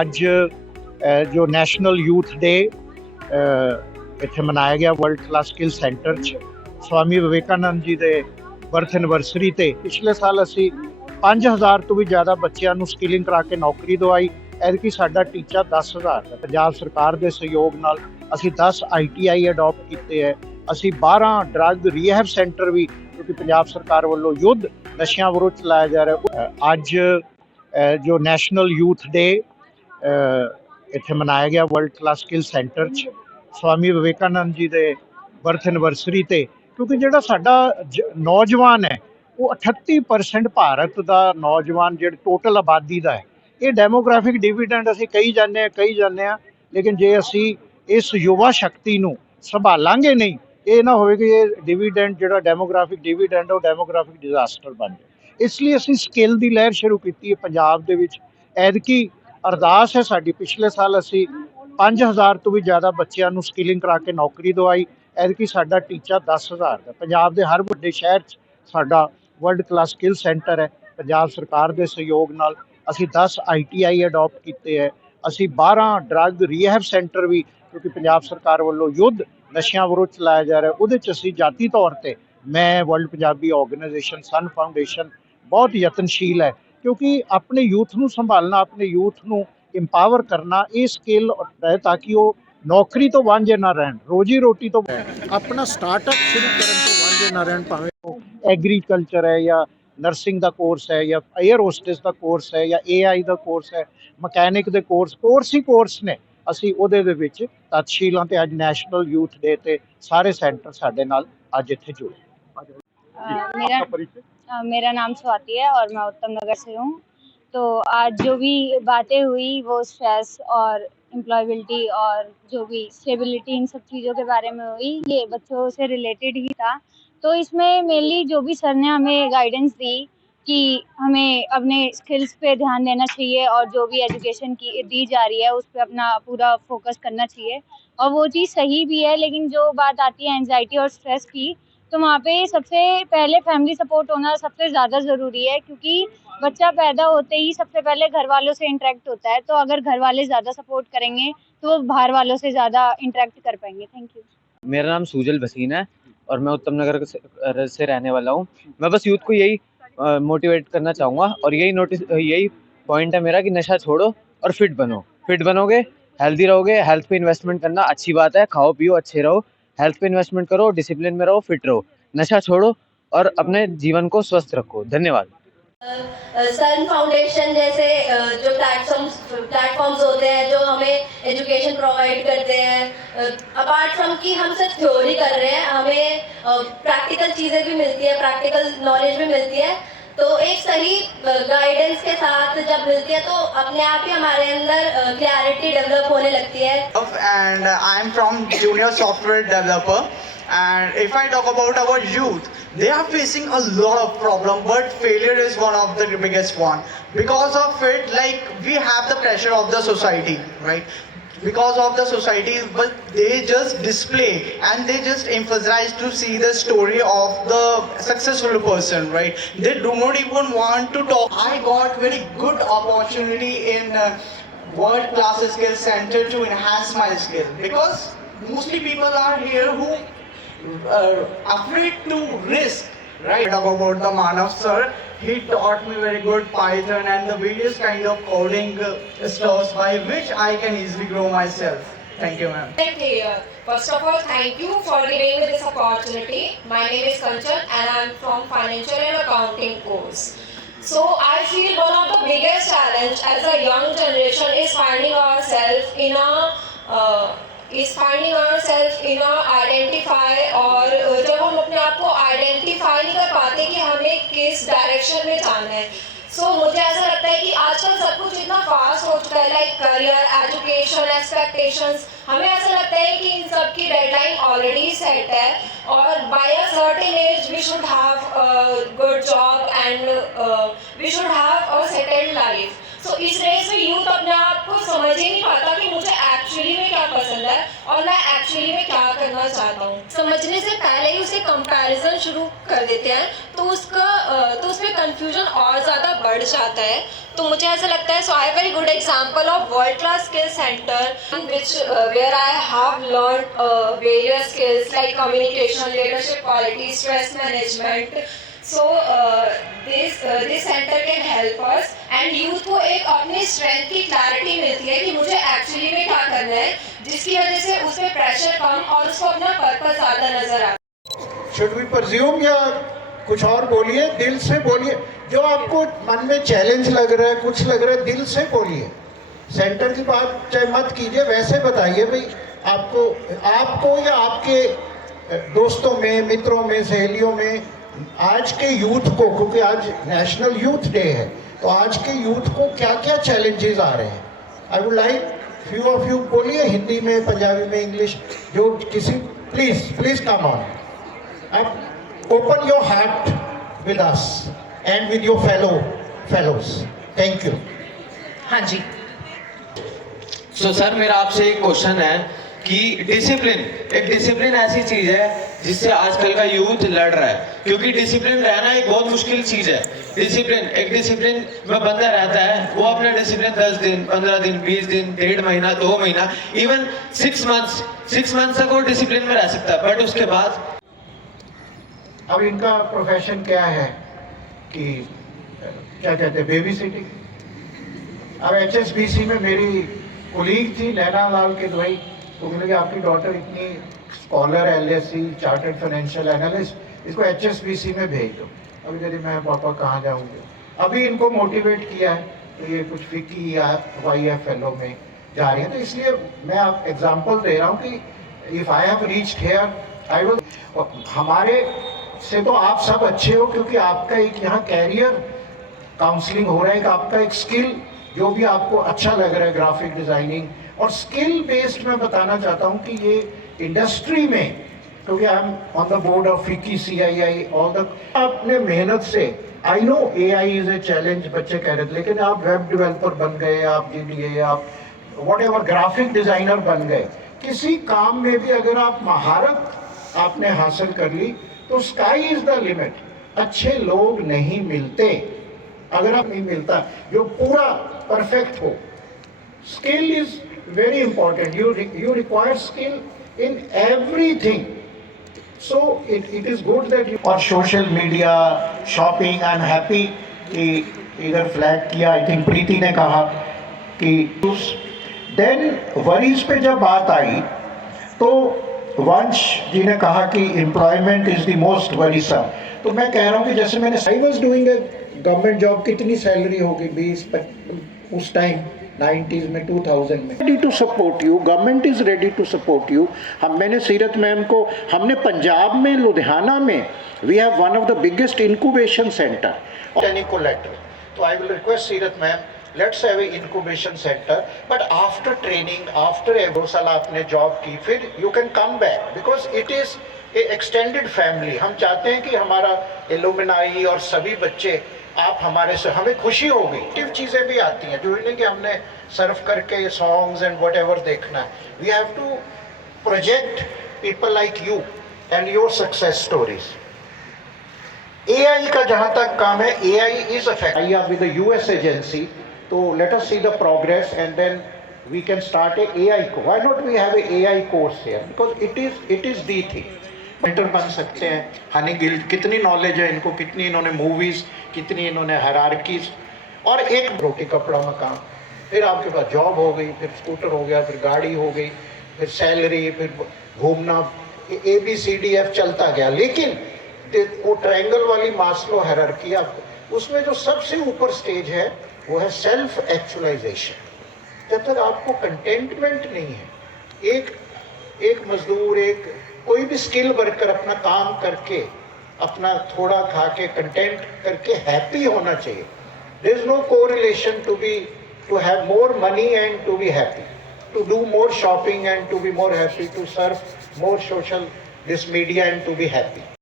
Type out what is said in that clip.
ਅੱਜ ਜੋ national youth ਡੇ ਇੱਥੇ ਮਨਾਇਆ ਗਿਆ ਵਰਲਡ ਕਲਾਸ ਸਕਿੱਲ ਸੈਂਟਰ 'ਚ ਸਵਾਮੀ ਵਿਵੇਕਾਨੰਦ ਜੀ ਦੇ ਬਰਥ ਐਨਵਰਸਰੀ ਤੇ ਪਿਛਲੇ ਸਾਲ ਅਸੀਂ 5000 ਤੋਂ ਵੀ ਜ਼ਿਆਦਾ ਬੱਚਿਆਂ ਨੂੰ ਸਕਿਲਿੰਗ ਕਰਾ ਕੇ ਨੌਕਰੀ ਦਵਾਈ। ਐਤਕੀ ਸਾਡਾ ਟੀਚਾ 10,000 ਹੈ। ਪੰਜਾਬ ਸਰਕਾਰ ਦੇ ਸਹਿਯੋਗ ਨਾਲ ਅਸੀਂ 10 ITI ਅਡਾਪਟ ਕੀਤੇ ਹੈ। ਅਸੀਂ 12 ਡਰੱਗ ਰੀਹੈਬ ਸੈਂਟਰ ਵੀ, ਕਿਉਂਕਿ ਪੰਜਾਬ ਸਰਕਾਰ ਵੱਲੋਂ ਯੁੱਧ ਨਸ਼ਿਆਂ ਵਿਰੁੱਧ ਚਲਾਇਆ ਜਾ ਰਿਹਾ। ਅੱਜ ਜੋ ਨੈਸ਼ਨਲ ਯੂਥ ਡੇ ਇੱਥੇ ਮਨਾਇਆ ਗਿਆ ਵਰਲਡ ਕਲਾਸ ਸਕਿੱਲ ਸੈਂਟਰ 'ਚ ਸਵਾਮੀ ਵਿਵੇਕਾਨੰਦ ਜੀ ਦੇ ਬਰਥ ਐਨਵਰਸਰੀ ਤੇ, ਕਿਉਂਕਿ ਜਿਹੜਾ ਸਾਡਾ ਨੌਜਵਾਨ ਹੈ ਉਹ 38% ਭਾਰਤ ਦਾ ਨੌਜਵਾਨ ਜਿਹੜੇ ਟੋਟਲ ਆਬਾਦੀ ਦਾ ਹੈ। ਇਹ ਡੈਮੋਗ੍ਰਾਫਿਕ ਡਿਵੀਡੈਂਡ ਅਸੀਂ ਕਹੀ ਜਾਂਦੇ ਹਾਂ, ਲੇਕਿਨ ਜੇ ਅਸੀਂ ਇਸ ਯੁਵਾ ਸ਼ਕਤੀ ਨੂੰ ਸੰਭਾਲਾਂਗੇ ਨਹੀਂ, ਇਹ ਨਾ ਹੋਵੇ ਕਿ ਇਹ ਡਿਵੀਡੈਂਡ ਜਿਹੜਾ ਡੈਮੋਗ੍ਰਾਫਿਕ ਡਿਵੀਡੈਂਡ ਉਹ ਡੈਮੋਗ੍ਰਾਫਿਕ ਡਿਜ਼ਾਸਟਰ ਬਣ ਜਾਏ। ਇਸ ਲਈ ਅਸੀਂ ਸਕਿੱਲ ਦੀ ਲਹਿਰ ਸ਼ੁਰੂ ਕੀਤੀ ਹੈ ਪੰਜਾਬ ਦੇ ਵਿੱਚ। ਐਤਕੀ ਅਰਦਾਸ ਹੈ ਸਾਡੀ, ਪਿਛਲੇ ਸਾਲ ਅਸੀਂ 5000 ਤੋਂ ਵੀ ਜ਼ਿਆਦਾ ਬੱਚਿਆਂ ਨੂੰ ਸਕਿਲਿੰਗ ਕਰਾ ਕੇ ਨੌਕਰੀ ਦਵਾਈ। ਐਤਕੀ ਸਾਡਾ ਟੀਚਾ 10,000 ਦਾ। ਪੰਜਾਬ ਦੇ ਹਰ ਵੱਡੇ ਸ਼ਹਿਰ 'ਚ ਸਾਡਾ ਵਰਲਡ ਕਲਾਸ ਸਕਿੱਲ ਸੈਂਟਰ ਹੈ। ਪੰਜਾਬ ਸਰਕਾਰ ਦੇ ਸਹਿਯੋਗ ਨਾਲ ਅਸੀਂ 10 ITI ਅਡਾਪਟ ਕੀਤੇ ਹੈ। ਅਸੀਂ 12 ਡਰੱਗ ਰੀਹੈਬ ਸੈਂਟਰ ਵੀ, ਕਿਉਂਕਿ ਪੰਜਾਬ ਸਰਕਾਰ ਵੱਲੋਂ ਯੁੱਧ ਨਸ਼ਿਆਂ ਵਿਰੁੱਧ ਚਲਾਇਆ ਜਾ ਰਿਹਾ, ਉਹਦੇ 'ਚ ਅਸੀਂ ਜਾਤੀ ਤੌਰ 'ਤੇ ਮੈਂ ਵਰਲਡ ਪੰਜਾਬੀ ਆਰਗੇਨਾਈਜੇਸ਼ਨ ਸਨ ਫਾਊਂਡੇਸ਼ਨ ਬਹੁਤ ਯਤਨਸ਼ੀਲ ਹੈ, ਕਿਉਂਕਿ ਆਪਣੇ ਯੂਥ ਨੂੰ ਸੰਭਾਲਣਾ, ਆਪਣੇ ਯੂਥ ਨੂੰ ਇੰਪਾਵਰ ਕਰਨਾ ਇਹ ਸਕਿੱਲ ਹੈ ਤਾਂ ਕਿ ਉਹ ਨੌਕਰੀ ਤੋਂ ਵਾਂਝੇ ਨਾ ਰਹਿਣ, ਰੋਜੀ ਰੋਟੀ ਤੋਂ ਆਪਣਾ ਸਟਾਰਟਅਪ ਸ਼ੁਰੂ ਕਰਨ ਤੋਂ ਵਾਂਝੇ ਨਾ ਰਹਿਣ। ਭਾਵੇਂ ਉਹ ਐਗਰੀਕਲਚਰ ਹੈ ਜਾਂ ਨਰਸਿੰਗ ਦਾ ਕੋਰਸ ਹੈ ਜਾਂ 에ਅਰ ਹੋਸਟਸ ਦਾ ਕੋਰਸ ਹੈ ਜਾਂ AI ਦਾ ਕੋਰਸ ਹੈ, ਮਕੈਨਿਕ ਦੇ ਕੋਰਸ ਹੀ ਕੋਰਸ ਨੇ। ਅਸੀਂ ਉਹਦੇ ਦੇ ਵਿੱਚ ਤਤਸ਼ੀਲ ਹਾਂ ਤੇ ਅੱਜ ਨੈਸ਼ਨਲ ਯੂਥ ਡੇ ਤੇ ਸਾਰੇ ਸੈਂਟਰ ਸਾਡੇ ਨਾਲ ਅੱਜ ਇੱਥੇ ਜੁੜੇ। मेरा नाम स्वाति है और मैं उत्तम नगर से हूँ। तो आज जो भी बातें हुई वो स्ट्रेस और एम्प्लॉयबिलिटी और जो भी स्टेबिलिटी इन सब चीज़ों के बारे में हुई, ये बच्चों से रिलेटेड ही था। तो इसमें मेनली जो भी सर ने हमें गाइडेंस दी कि हमें अपने स्किल्स पे ध्यान देना चाहिए और जो भी एजुकेशन की दी जा रही है उस पर अपना पूरा फोकस करना चाहिए, और वो चीज़ सही भी है। लेकिन जो बात आती है एंजाइटी और स्ट्रेस की, तो वहाँ पे सबसे पहले फैमिली सपोर्ट होना सबसे ज़्यादा ज़रूरी है, क्योंकि बच्चा पैदा होते ही सबसे पहले घर वालों से इंटरेक्ट होता है। तो अगर घर वाले ज़्यादा सपोर्ट करेंगे तो वो बाहर वालों से ज़्यादा इंटरेक्ट कर पाएंगे। Thank you. मेरा नाम सूजल भसीन है और मैं उत्तम नगर से रहने वाला हूँ। मैं बस यूथ को यही मोटिवेट करना चाहूँगा और यही पॉइंट है मेरा कि नशा छोड़ो और फिट बनो। फिट बनोगे, हेल्दी रहोगे। हेल्थ पे इन्वेस्टमेंट करना अच्छी बात है, खाओ पियो अच्छे रहो, हेल्थ पे इन्वेस्टमेंट करो, डिसिप्लिन में रहो, फिट रहो, नशा छोड़ो और अपने जीवन को स्वस्थ रखो। धन्यवाद। सन फाउंडेशन जैसे जो प्लेटफॉर्म्स होते हैं जो हमें एजुकेशन प्रोवाइड करते हैं, अपार्ट फ्रॉम कि हम सिर्फ थ्योरी कर रहे हैं, हमें प्रैक्टिकल चीज़ें भी मिलती है, प्रैक्टिकल नॉलेज भी मिलती है। तो एक सही गाइडेंस के साथ जब मिलती है तो अपने आप ही हमारे अंदर क्लैरिटी डेवलप होने लगती है। And I am from junior software developer, and if I talk about our youth, they are facing a lot of problem, but failure is one of the biggest one. Because of it, like, we have the pressure of the society, right? Because of the society, but they just display and they just emphasize to see the story of the successful person, right? They do not even want to talk. I got very good opportunity in World Class Skill Center to enhance my skill, because mostly people are here who afraid to risk, right? Talk about the Manav sir. He taught me very good Python and the various kind of coding stuffs by which I can easily grow myself. Thank you, ma'am. First of all, thank you for giving me this opportunity. My name is Kanchan and I am from Financial and Accounting course. So I feel one of the biggest challenge as a young generation is finding ourselves in a identify, और जब हम अपने आप को identify नहीं कर पाते कि हमें किस डायरेक्शन में जाना है। सो मुझे ऐसा लगता है कि आजकल सब कुछ इतना फास्ट हो चुका है, लाइक करियर, एजुकेशन, एक्सपेक्टेशंस। हमें ऐसा लगता है कि इन सब की डेडलाइन ऑलरेडी सेट है और by a certain age we should have good job and we should have a settled life. So इस रेस में यूथ अपने आप को समझ ही नहीं पाता कि मुझे एक्चुअली में क्या पसंद है और मैं एक्चुअली में क्या करना समझाना चाहता हूँ। समझने से पहले ही उसे कंपैरिजन शुरू कर देते हैं तो उसमें कंफ्यूजन और ज़्यादा बढ़ जाता है। तो मुझे ऐसा लगता है, so I very good example of world class skill center which where I have learn various skills like communication, leadership quality, stress management. So this center can help us and youth को एक अपनी strength की clarity मिलती है कि मुझे actually में क्या करना है, जिसकी वजह से उस पर प्रेशर कम और उसको अपना पर्पस ज़्यादा नजर आता है। शुड वी परज्यूम या कुछ और बोलिए, दिल से बोलिए, जो आपको मन में चैलेंज लग रहा है, कुछ लग रहा है, दिल से बोलिए। सेंटर की बात चाहे मत कीजिए, वैसे बताइए भाई आपको या आपके दोस्तों में, मित्रों में, सहेलियों में, आज के यूथ को, क्योंकि आज नेशनल यूथ डे है, तो आज के यूथ को क्या क्या चैलेंजेस आ रहे हैं। I would like few of you बोलिए, हिंदी में, पंजाबी में, इंग्लिश, जो किसी, प्लीज कम ऑन, आप open your heart with us and with your fellows. Thank you. हाँ जी, सो सर मेरा आपसे एक क्वेश्चन है कि डिसिप्लिन ऐसी चीज है जिससे आजकल का यूथ लड़ रहा है, क्योंकि डिसिप्लिन रहना एक बहुत मुश्किल चीज है। डिसिप्लिन में बंदा रहता है, वो अपना डिसिप्लिन 10 दिन, 15 दिन, 20 दिन, 1.5 महीना, 2 महीना, इवन 6 मंथ्स तक वो डिसिप्लिन में रह सकता है, बट उसके बाद अब इनका प्रोफेशन क्या है कि क्या कहते हैं, बेबी सिटिंग। अब HSBC में मेरी कोलीग थी नैना लाल के दवाई, तो मैंने कहा आपकी डॉटर इतनी scholar, LSE, chartered financial analyst, इसको HSBC में भेज दो। अभी कह रही मैं पापा कहाँ जाऊँगी। अभी इनको मोटिवेट किया है तो ये कुछ फिकी या YF फेलो में जा रही है। तो इसलिए मैं आप एग्जांपल दे रहा हूँ कि if I have reached here I will, हमारे से तो आप सब अच्छे हो, क्योंकि आपका एक यहाँ कैरियर काउंसलिंग हो रहा है, आपका एक स्किल जो भी आपको अच्छा लग रहा है, ग्राफिक डिजाइनिंग और स्किल बेस्ड, मैं बताना चाहता हूँ कि ये इंडस्ट्री में, क्योंकि I am on the board of फिकी, CII, ऑल द, अपने मेहनत से, I know AI is a challenge, बच्चे कह रहे थे, लेकिन आप वेब डेवलपर बन गए, आप DDA, आप व्हाटएवर ग्राफिक डिजाइनर बन गए, किसी काम में भी अगर आप महारत आपने हासिल कर ली तो स्काई इज द लिमिट। अच्छे लोग नहीं मिलते, अगर आप नहीं मिलता जो पूरा परफेक्ट हो। Skill is very important, you require skill in everything, so it is good that you. और social media, shopping, I am happy कि इधर फ्लैग किया, आई थिंक प्रीति ने कहा कि देन वरीज पे जब बात आई तो वंश जी ने कहा कि employment is the most worrisome. तो मैं कह रहा हूँ कि जैसे मैंने, I was doing a government job, कितनी सैलरी होगी 20 उस टाइम 90s में, 2000 में। Ready to support you, government is ready to support you. मैंने सीरत मैम को, हमने पंजाब में, लुधियाना में, we have one of the biggest incubation center, collateral. तो I will request Seerat ma'am, let's have A incubation centre, but after training, after 2 साल आपने job की, फिर you can come back, because it is a extended family. हम चाहते हैं कि हमारा एलुमनाई और सभी बच्चे आप हमारे से, हमें खुशी होगी। एक्टिव चीज़ें भी आती हैं, जो नहीं कि हमने सर्व करके सॉन्ग्स एंड वट एवर देखना है। We have to project people like you and your success stories. AI का जहाँ तक काम है, AI is affect with the US agency, तो let us see the progress and then we can start a AI को। Why not we have a AI course here, because it is the thing. Mentor बन सकते हैं। Honey guild, कितनी knowledge है इनको, कितनी इन्होंने मूवीज, कितनी इन्होंने हायरार्कीज, और एक रोटी कपड़ा मकान, फिर आपके पास जॉब हो गई, फिर स्कूटर हो गया, फिर गाड़ी हो गई, फिर सैलरी, फिर घूमना, ABCDF चलता गया। लेकिन वो ट्रायंगल वाली मास्लो हायरार्की, आप उसमें जो सबसे ऊपर स्टेज है वो है सेल्फ एक्चुअलाइजेशन। जब तक आपको कंटेंटमेंट नहीं है, एक मजदूर, एक कोई भी स्किल वर्कर अपना काम करके, अपना थोड़ा खा के, कंटेंट करके हैप्पी होना चाहिए। There is no correlation to have more money and to be happy, to do more shopping and to be more happy, to serve more social this media and to be happy.